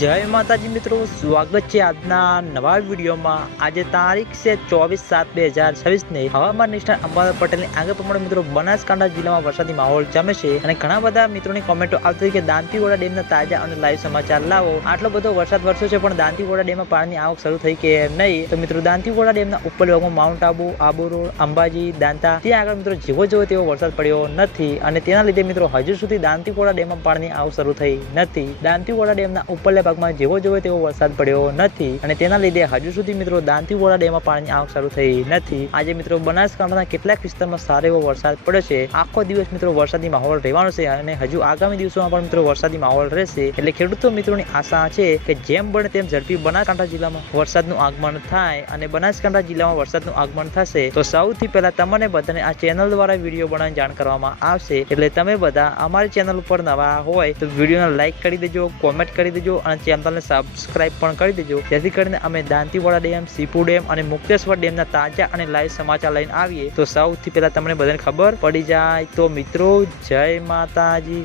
જય માતાજી મિત્રો, સ્વાગત છે આજના નવા વિડીયોમાં। આજે તારીખ છે 24/7/2026 ને હવામાન નિષ્ણાત અંબાલાલ પટેલની આગાહી પ્રમાણે મિત્રો બનાસકાંઠા જિલ્લામાં વરસાદી માહોલ જામે છે અને ઘણા બધા મિત્રોની કોમેન્ટો આવતી હતી કે દાંતીવાડા ડેમના તાજા અને લાઈવ સમાચાર લાવો। આટલો બધો વરસાદ વરસ્યો છે પણ દાંતીવાડા ડેમમાં પાણીની આવક શરૂ થઈ કે નહીં? તો મિત્રો દાંતીવાડા ડેમના ઉપર ભાગમાં માઉન્ટ આબુ, આબુ રોડ, અંબાજી, દાંતા ત્યાં આગળ મિત્રો જેવો તેવો વરસાદ પડ્યો નથી અને તેના લીધે મિત્રો હજુ સુધી દાંતીવાડા ડેમમાં પાણીની આવક શરૂ થઈ નથી। દાંતીવાડા ડેમના ઉપરલા ભાગમાં જેવો તેવો વરસાદ પડ્યો નથી અને તેના લીધે હજુ સુધી મિત્રો દાંતીવાડા ડેમમાં પાણીની આવક શરૂ થઈ નથી। આજે મિત્રો બનાસકાંઠાના કેટલાક વિસ્તારમાં સારો એવો વરસાદ પડ્યો છે। આખો દિવસ મિત્રો વરસાદી માહોલ રહેવાનો છે અને હજુ આગામી દિવસોમાં પણ મિત્રો વરસાદી માહોલ રહેશે। એટલે ખેડૂતો મિત્રોની આશા છે કે જેમ બને તેમ ઝડપી બનાસકાંઠા જિલ્લામાં વરસાદનું આગમન થાય અને બનાસકાંઠા જિલ્લામાં વરસાદનું આગમન થશે તો સૌથી પહેલા તમને બધાને આ ચેનલ દ્વારા વિડીયો બનાવીને જાણ કરવામાં આવશે। એટલે તમે બધા અમારી ચેનલ ઉપર નવા હોય તો વિડીયોને લાઈક કરી દેજો, કોમેન્ટ કરી દેજો અને ચેનલને સબસ્ક્રાઇબ પણ કરી દેજો, જેથી કરીને અમે દાંતીવાડા ડેમ, સીપુ ડેમ અને મુક્તેશ્વર ડેમના તાજા અને લાઈવ સમાચાર લઈને આવીએ તો સૌથી પહેલા તમને બધાને ખબર પડી જાય। તો મિત્રો જય માતાજી।